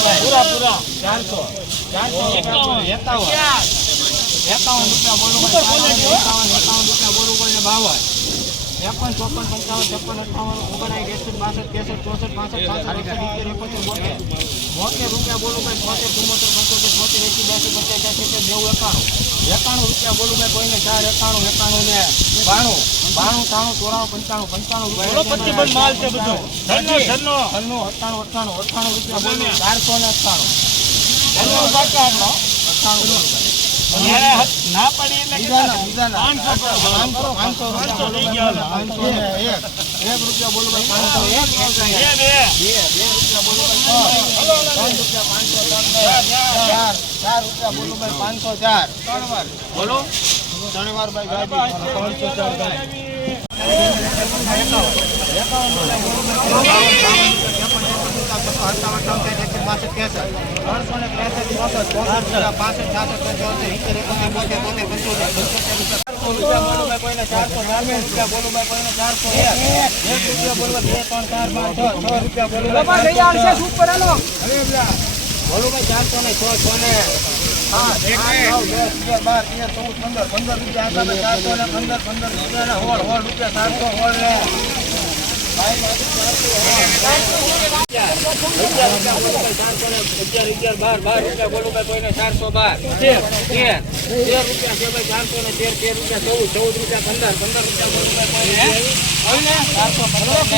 પૂરા પૂરા. ચારસો. ચારસો એકાવન એકાવન. એકાવન રૂપિયા બોલું એકાવન એકાવન રૂપિયા બોલું કોઈને બાવન. ત્રેપન ચોપન, પંચાવન, છપ્પન અઠાવન ઓગણાઠ એકસઠ બાસઠ, ત્રેસઠ, ચોસઠ, પાસઠ પાસઠ એકોતેર, બોતેર. બોતેર બોલું ભાઈ છોતેર ચુમ્મોતેર પંચોતેર છોતેર એસી બ્યાસી પચાસ એસી નેવું એકાણું. એકાણું રૂપિયા બોલું ભાઈ કોઈને ચાર એકાણું એકાણું ને બાણું. બાણું ત્રાણું ચોરાણું પંચાણું પંચાણું રૂપિયા માલ છે બધો. છન્નું અઠાણું અઠ્ઠાણું અઠ્ઠાણું રૂપિયા બોલું ચારસો ને અઠાણું ના પડી એટલે પાંચસો પાંચસો એક રૂપિયા બોલો પાંચસો એક એક બે બે રૂપિયા બોલો ભાઈ ત્રણ રૂપિયા પાંચસો ત્રણ ચાર ચાર રૂપિયા બોલો ભાઈ, પાંચસો ચાર. ત્રણ વાર બોલો? ત્રણ વાર ભાઈ ગાડી પાંચસો ચાર ગાડી બોલું ચારસો ને છ છ ને. સાત આઠ નવ દસ અગિયાર બાર તેર ચૌદ પંદર. પંદર રૂપિયા ચારસો ને પંદર પંદર રૂપિયા ને હોળ હોળ રૂપિયા ચારસો હોળ ને ચારસો બાર તેર તેર તેર રૂપિયા છે ભાઈ ચારસો ને તેર તેર રૂપિયા ચૌદ ચૌદ રૂપિયા પંદર પંદર રૂપિયા બોલો ચારસો પંદર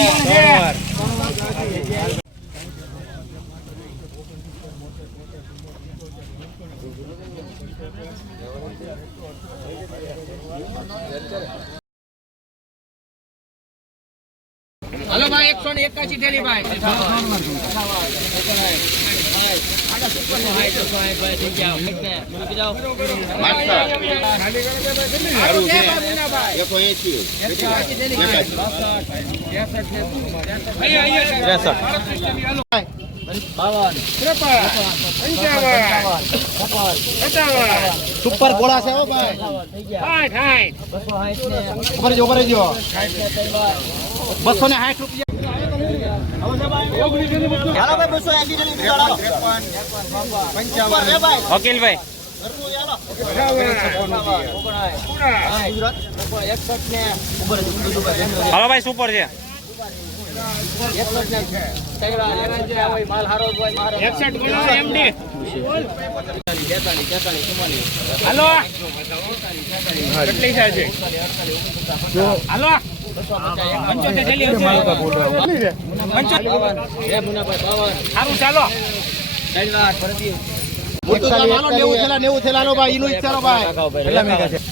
હલો ભાઈ એકસો ને એકાસી થેલી ભાઈ. સુપર ગોળા છે હો ભાઈ. ઉપર જો બસો ને સાઠ રૂપિયા વકીલભાઈ. હલો ભાઈ સુપર છે. એકસઠ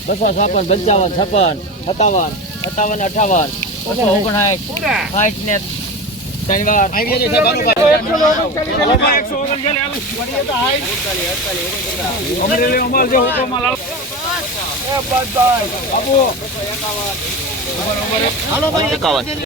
બસો છપ્પન પંચાવન છપ્પન સત્તાવન સત્તાવન અઠાવન ઓગણસાઠ સાઠ ને ત્રણ વાર આવી ગયા છે ભાઈ એકસો ઓગણચાલીસ અમરેલી અમાલ જે હુકમમાં લાવ હાલો ભાઈ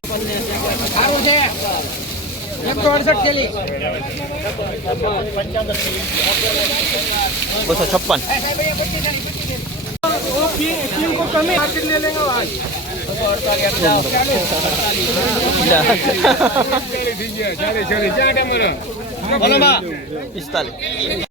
એકાવન સારું છે એકસો અડસઠ થેલી બસો છપ્પન પિસ્તાલીસ